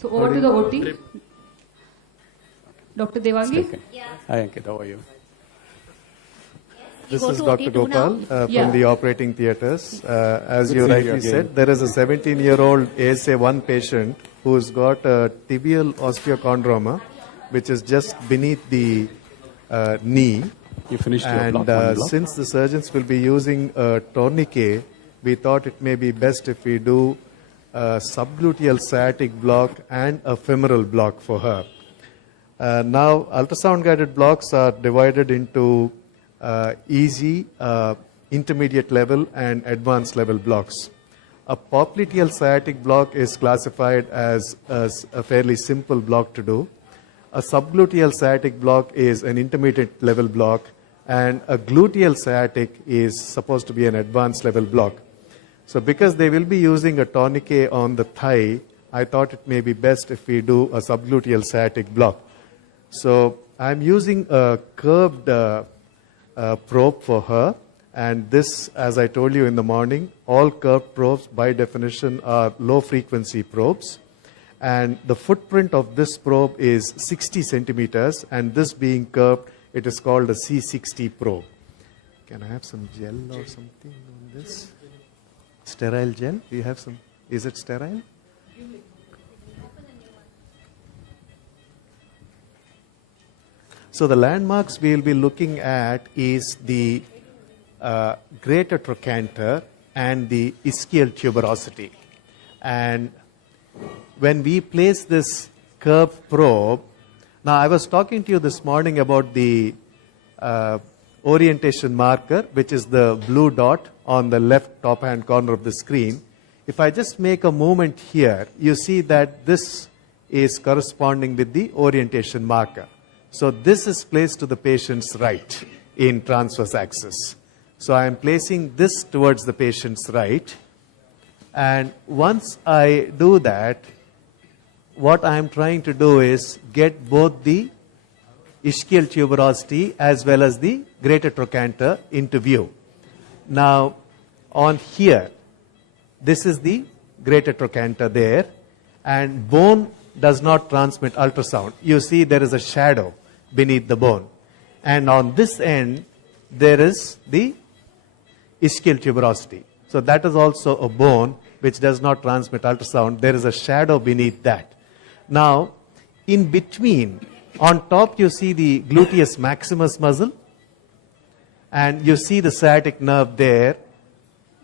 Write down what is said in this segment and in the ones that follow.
So over to the OT. Dr. Devangi? Hi, Ankit. How are you? This is Dr. Gopal from the operating theatres. As you rightly said, there is a 17-year-old ASA1 patient who's got a tibial osteochondroma, which is just beneath the knee. You finished your And block. since the surgeons will be using a tourniquet, we thought it may be best if we do a subgluteal sciatic block and a femoral block for her. Now, ultrasound-guided blocks are divided into easy, intermediate level, and advanced level blocks. A popliteal sciatic block is classified as a fairly simple block to do. A subgluteal sciatic block is an intermediate level block, and a gluteal sciatic is supposed to be an advanced level block. So because they will be using a tourniquet on the thigh, I thought it may be best if we do a subgluteal sciatic block. So I'm using a curved probe for her, and this, as I told you in the morning, all curved probes by definition are low frequency probes, and the footprint of this probe is 60 centimeters, and this being curved, it is called a C60 probe. Can I have some gel or something on this? Sterile gel? Do you have some? Is it sterile? So the landmarks we will be looking at is the greater trochanter and the ischial tuberosity. And when we place this curved probe, now I was talking to you this morning about the orientation marker, which is the blue dot on the left top hand corner of the screen. If I just make a movement here, you see that this is corresponding with the orientation marker. So this is placed to the patient's right in transverse axis. So I am placing this towards the patient's right. And once I do that, what I am trying to do is get both the ischial tuberosity as well as the greater trochanter into view. Now, on here, this is the greater trochanter there, and bone does not transmit ultrasound. You see there is a shadow beneath the bone. And on this end, there is the ischial tuberosity. So that is also a bone which does not transmit ultrasound. There is a shadow beneath that. Now, in between, on top you see the gluteus maximus muscle, and you see the sciatic nerve there.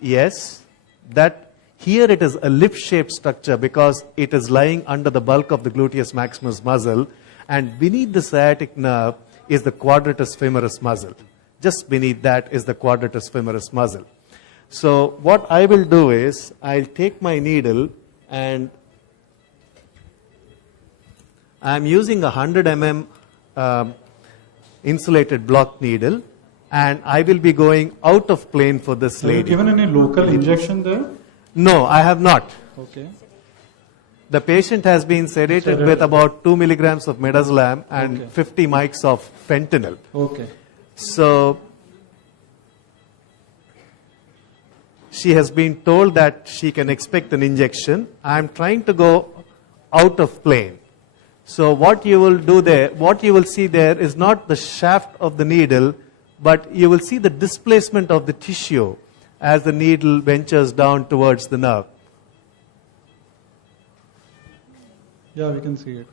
Yes, that here it is a lip-shaped structure because it is lying under the bulk of the gluteus maximus muscle, and beneath the sciatic nerve is the quadratus femoris muscle. Just beneath that is the quadratus femoris muscle. So what I will do is, I'll take my needle, and I'm using a 100 mm insulated block needle, and I will be going out of plane for this lady. Have you given any local injection there? No, I have not. Okay. The patient has been sedated with about 2 milligrams of midazolam and Okay. 50 mics of fentanyl. Okay. So she has been told that she can expect an injection. I am trying to go out of plane. So what you will do there, what you will see there is not the shaft of the needle, but you will see the displacement of the tissue as the needle ventures down towards the nerve. Yeah, we can see it.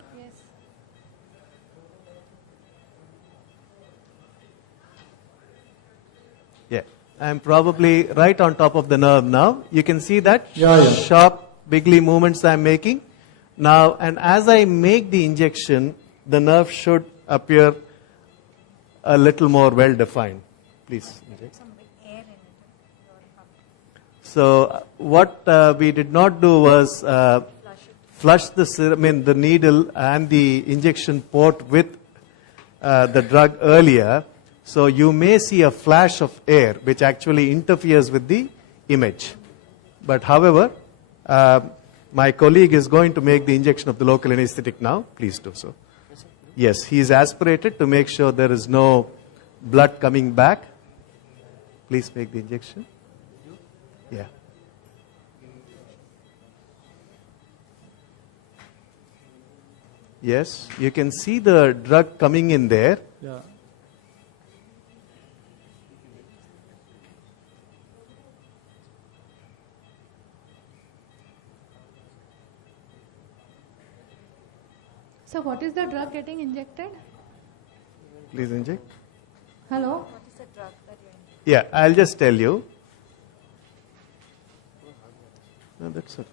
Yeah, I am probably right on top of the nerve now. You can see that Yeah. sharp, wiggly movements I am making. Now, and as I make the injection, the nerve should appear a little more well defined. Please inject. So what we did not do was flush the needle and the injection port with the drug earlier. So you may see a flash of air which actually interferes with the image. But however, my colleague is going to make the injection of the local anesthetic now. Please do so. Yes, he is aspirated to make sure there is no blood coming back. Please make the injection. Yeah. Yes, you can see the drug coming in there. Yeah. So what is the drug getting injected? Please inject. Hello? Yeah, I'll just tell you. No, that's okay.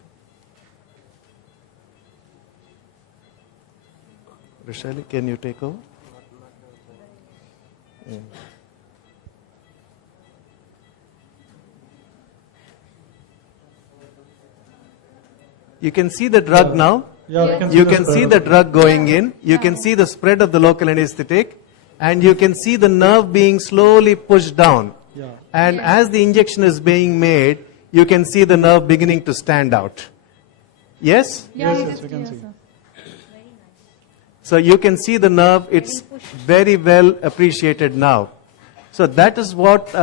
Rishali, can you take over? Yeah. You can see the drug now. Yeah, we can You the can spread see of the it. drug going in. You can see the spread of the local anesthetic. And you can see the nerve being slowly pushed down. Yeah. And Yeah. as the injection is being made, you can see the nerve beginning to stand out. Yes? Yeah, Yes, it yes, is we can clear, see. sir. So you can see the nerve, it's very well appreciated now. So that is what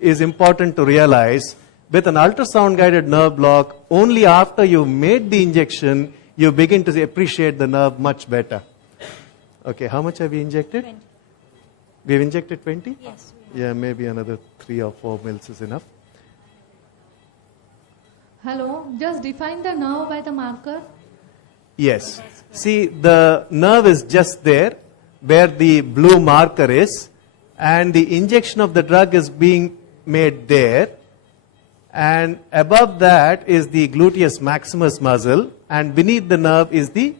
is important to realize. With an ultrasound guided nerve block, only after you made the injection, you begin to appreciate the nerve much better. Okay, how much have we injected? 20. We've injected 20? Yes. Yeah, maybe another 3 or 4 mils is enough. Hello? Just define the nerve by the marker. Yes. See, the nerve is just there where the blue marker is, and the injection of the drug is being made there. And above that is the gluteus maximus muscle, and beneath the nerve is the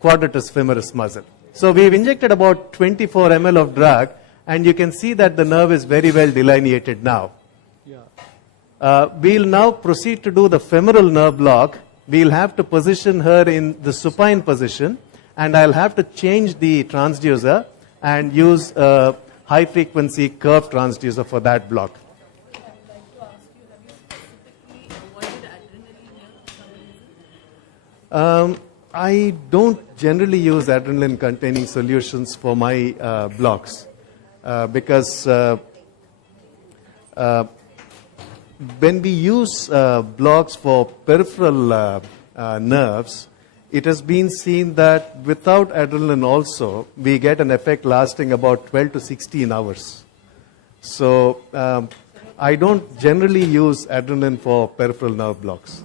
quadratus femoris muscle. So we've injected about 24 ml of drug, and you can see that the nerve is very well delineated now. Yeah. We'll now proceed to do the femoral nerve block. We'll have to position her in the supine position, and I'll have to change the transducer and use a high frequency curve transducer for that block. I don't generally use adrenaline containing solutions for my blocks because when we use blocks for peripheral nerves, it has been seen that without adrenaline also, we get an effect lasting about 12 to 16 hours. So I don't generally use adrenaline for peripheral nerve blocks.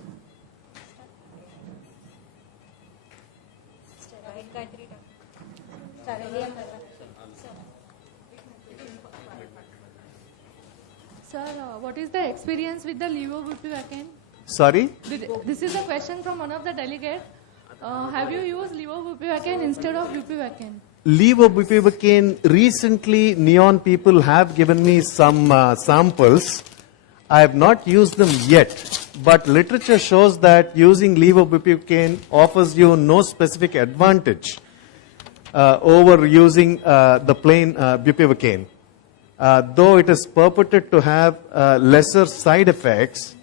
Sir, what is the experience with the levobupivacaine? Sorry? This is a question from one of the delegates. Have you used levobupivacaine instead of bupivacaine? Levobupivacaine, recently Neon people have given me some samples. I have not used them yet, but literature shows that using levobupivacaine offers you no specific advantage over using the plain bupivacaine. Though it is purported to have lesser side effects.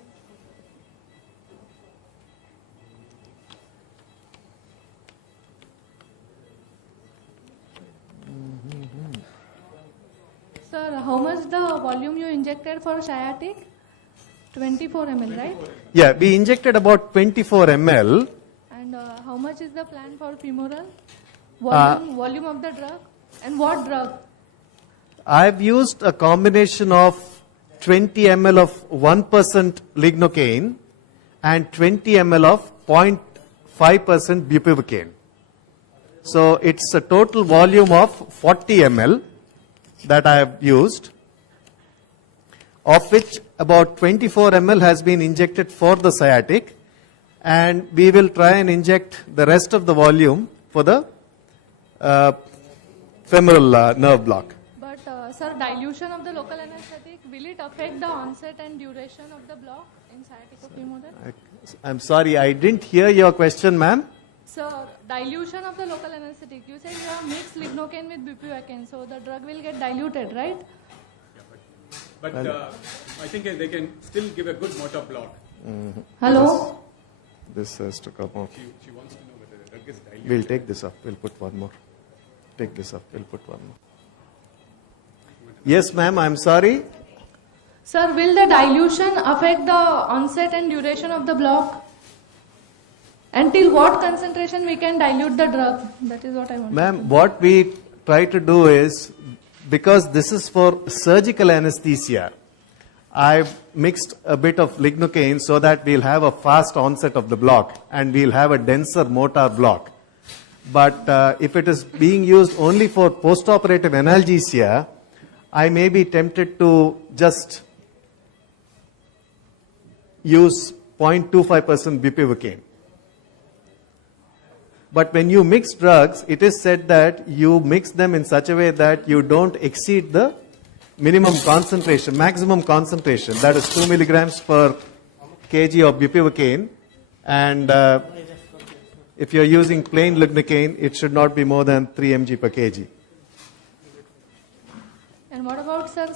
Sir, how much the volume you injected for sciatic? 24 ml, right? Yeah, we injected about 24 ml. And how much is the plan for femoral? Volume of the drug? And what drug? I've used a combination of 20 ml of 1% lignocaine and 20 ml of 0.5% bupivacaine. So it's a total volume of 40 ml that I have used, of which about 24 ml has been injected for the sciatic, and we will try and inject the rest of the volume for the femoral nerve block. But sir, dilution of the local anesthetic, will it affect the onset and duration of the block in sciaticofemoral? I'm sorry, I didn't hear your question, ma'am. Sir, dilution of the local anesthetic. You said you have mixed lignocaine with bupivacaine, so the drug will get diluted, right? But I think they can still give a good motor block. Hello? This has to come off. She wants to know whether the drug is diluted. We'll take this off. We'll put one more. Take this off. We'll put one more. Yes, ma'am, I'm sorry. Sir, will the dilution affect the onset and duration of the block? And till what concentration we can dilute the drug? That is what I want. Ma'am, what we try to do is, because this is for surgical anesthesia, I've mixed a bit of lignocaine so that we'll have a fast onset of the block and we'll have a denser motor block. But if it is being used only for postoperative analgesia, I may be tempted to just use 0.25% bupivacaine. But when you mix drugs, it is said that you mix them in such a way that you don't exceed the minimum concentration, maximum concentration, that is 2 milligrams per kg of bupivacaine. And if you're using plain lignocaine, it should not be more than 3 mg per kg. And what about, sir,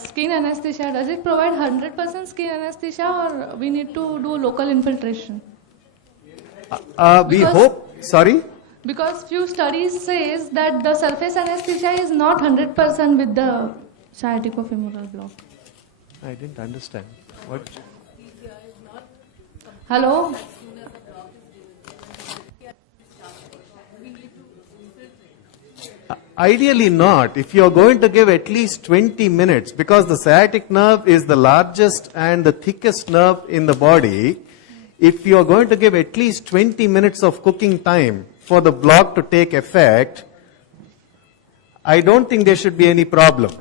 skin anesthesia? Does it provide 100% skin anesthesia, or we need to do local infiltration? We hope, sorry? Because few studies says that the surface anesthesia is not 100% with the sciaticofemoral block. I didn't understand. What? Hello? Ideally not. If you are going to give at least 20 minutes, because the sciatic nerve is the largest and the thickest nerve in the body, if you are going to give at least 20 minutes of cooking time for the block to take effect, I don't think there should be any problem.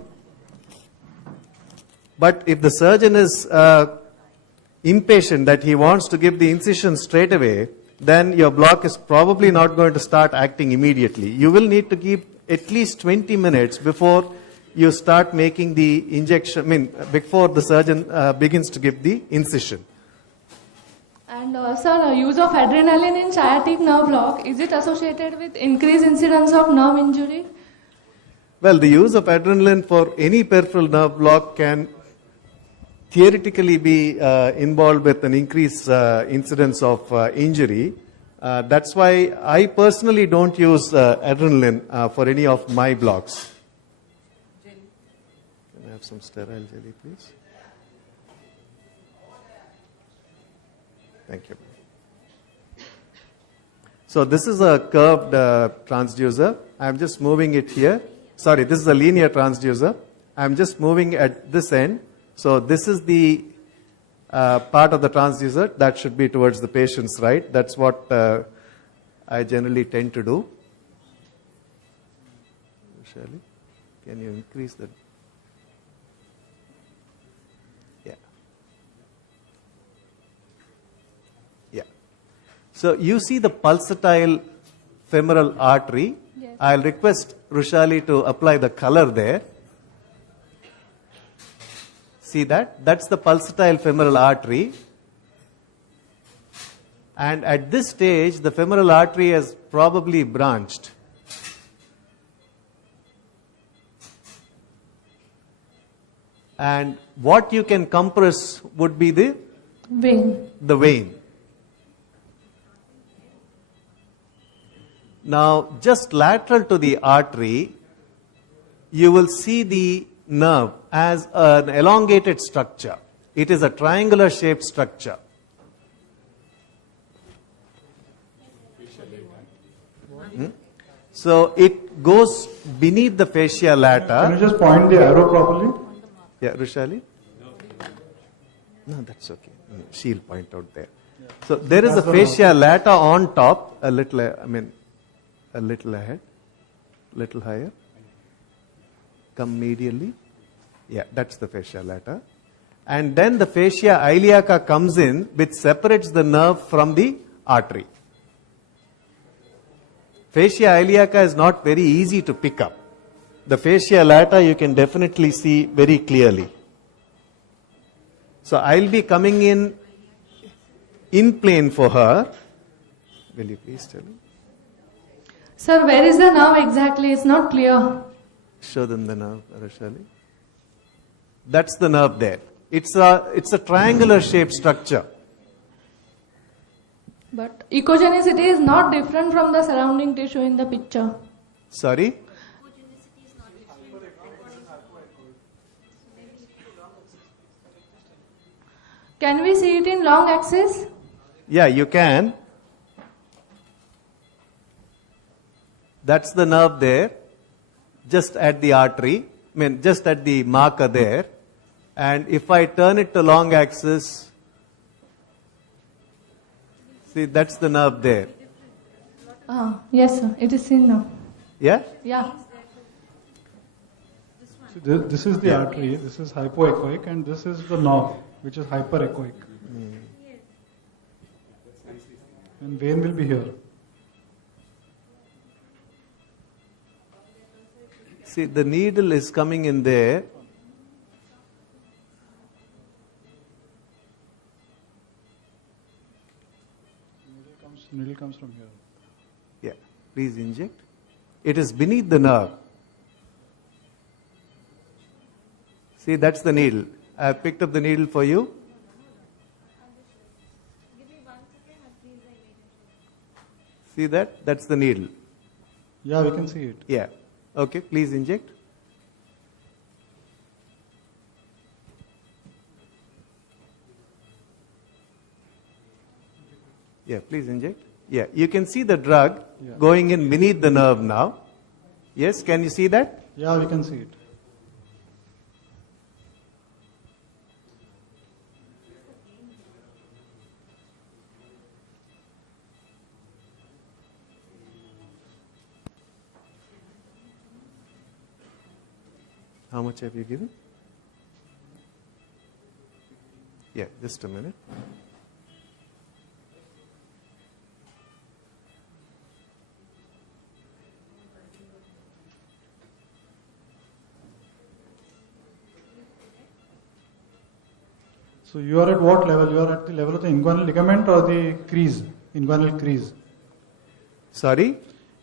But if the surgeon is impatient that he wants to give the incision straight away, then your block is probably not going to start acting immediately. You will need to keep at least 20 minutes before you start making the injection, before the surgeon begins to give the incision. And sir, use of adrenaline in sciatic nerve block, is it associated with increased incidence of nerve injury? Well, the use of adrenaline for any peripheral nerve block can theoretically be involved with an increased incidence of injury. That's why I personally don't use adrenaline for any of my blocks. Can I have some sterile jelly, please? Thank you. So this is a curved transducer. I'm just moving it here. Sorry, this is a linear transducer. I'm just moving at this end. So this is the part of the transducer that should be towards the patient's right. That's what I generally tend to do. Shirley, can you increase the... Yeah. Yeah. So you see the pulsatile femoral artery. Yes. I'll request Rushali to apply the color there. See that? That's the pulsatile femoral artery. And at this stage, the femoral artery has probably branched. And what you can compress would be the vein. Now, just lateral to the artery, you will see the nerve as an elongated structure. It is a triangular shaped structure. So it goes beneath the fascia lata. Can you just point the arrow properly? Yeah, Rushali? No, that's okay. She'll point out there. So there is a fascia lata on top, a little ahead, little higher. Come medially. Yeah, that's the fascia lata. And then the fascia iliaca comes in, which separates the nerve from the artery. Fascia iliaca is not very easy to pick up. The fascia lata you can definitely see very clearly. So I'll be coming in plane for her. Will you please tell me? Sir, where is the nerve exactly? It's not clear. Show them the nerve, Rushali. That's the nerve there. It's a triangular shaped structure. But echogenicity is not different from the surrounding tissue in the picture. Sorry? Can we see it in long axis? Yeah, you can. That's the nerve there, just at the artery, just at the marker there. And if I turn it to long axis, see, that's the nerve there. Yes, sir. It is seen now. Yeah? Yeah. So this is the artery, this is hypoechoic, and this is the nerve, which is hyperechoic. And vein will be here. See, the needle is coming in there. Needle comes from here. Yeah, please inject. It is beneath the nerve. See, that's the needle. I have picked up the needle for you. See that? That's the needle. Yeah, we can see it. Yeah. Okay, please inject. Yeah, please inject. Yeah, you can see the drug going in beneath the nerve now. Yes, can you see that? Yeah, we can see it. How much have you given? Yeah, just a minute. So you are at what level? You are at the level of the inguinal ligament or the crease, inguinal crease? Sorry?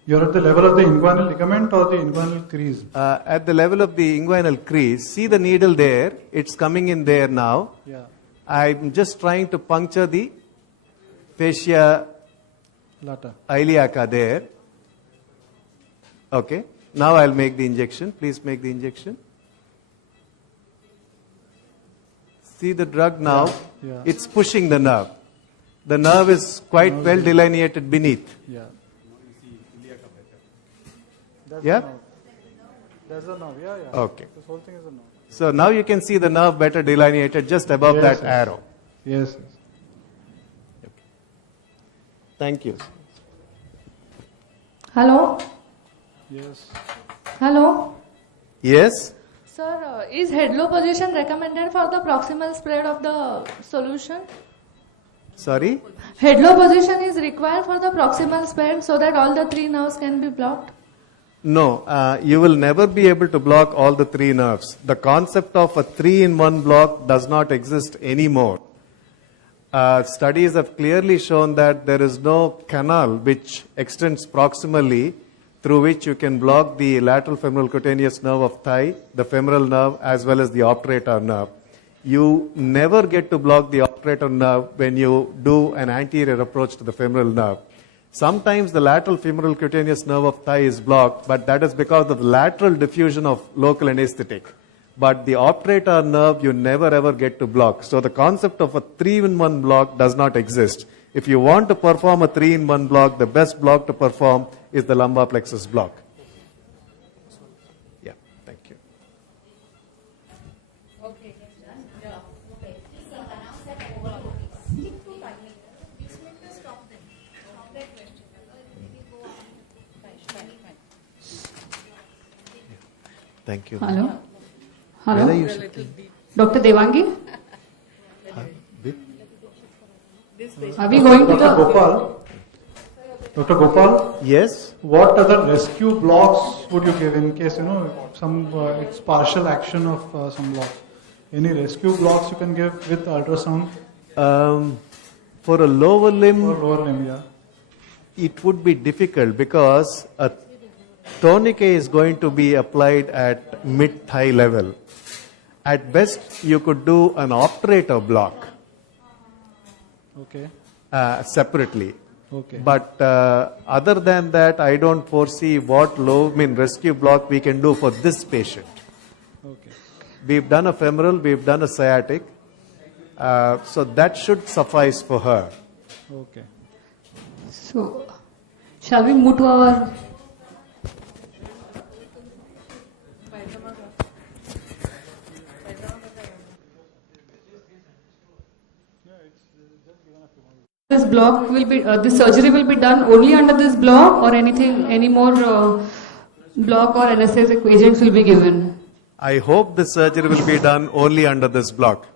You are at the level of the inguinal ligament or the inguinal crease? At the level of the inguinal crease, see the needle there, it's coming in there now. Yeah. I'm just trying to puncture the fascia Lata. iliaca there. Okay, now I'll make the injection. Please make the injection. See the drug now, Yeah. it's pushing the nerve. The nerve is quite well delineated beneath. Yeah. That's Yeah? the nerve. That's the nerve. Yeah, yeah. Okay. This whole thing is a nerve. So now you can see the nerve better delineated just above Yes, that yes. arrow. Yes. Yes. Thank you. Hello? Yes. Hello? Yes? Sir, is head low position recommended for the proximal spread of the solution? Sorry? Head low position is required for the proximal spread so that all the three nerves can be blocked? No, you will never be able to block all the three nerves. The concept of a 3-in-1 block does not exist anymore. Studies have clearly shown that there is no canal which extends proximally through which you can block the lateral femoral cutaneous nerve of thigh, the femoral nerve, as well as the obturator nerve. You never get to block the obturator nerve when you do an anterior approach to the femoral nerve. Sometimes the lateral femoral cutaneous nerve of thigh is blocked, but that is because of the lateral diffusion of local anesthetic. But the obturator nerve you never ever get to block. So the concept of a 3-in-1 block does not exist. If you want to perform a 3-in-1 block, the best block to perform is the lumbar plexus block. Yeah, thank you. Thank you. Hello. Where are Hello. you sitting? Dr. Devangi, Bit? are we going to Dr. the... Gopal. Dr. Gopal, Yes? what other rescue blocks would you give in case, some it's partial action of some blocks? Any rescue blocks you can give with ultrasound For a lower limb, or lower limb, yeah? it would be difficult because a tourniquet is going to be applied at mid-thigh level. At best, you could do an obturator block Okay. separately. Okay. But other than that, I don't foresee what rescue block we can do for this patient. Okay. We've done a femoral, we've done a sciatic. So that should suffice for her. Okay. So, shall we move to our block will be, this surgery will be done only under this block, or anything, any more block or anesthetic agents will be given? I hope the surgery will be done only under this block.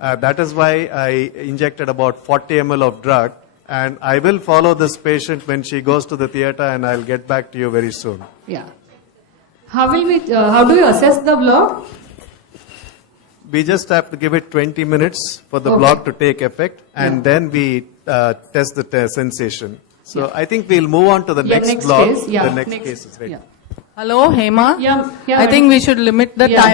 That is why I injected about 40 ml of drug, and I will follow this patient when she goes to the theater, and I'll get back to you very soon. Yeah. How will we, how do you assess the block? We just have to give it 20 minutes for the Okay. block to take effect, and Yeah. then we test the sensation. So I think we'll move on to the Yeah, next block. case. Yeah, The next case is ready. Yeah. Hello, Hema. Yeah, yeah, I think we should limit the Yeah. time.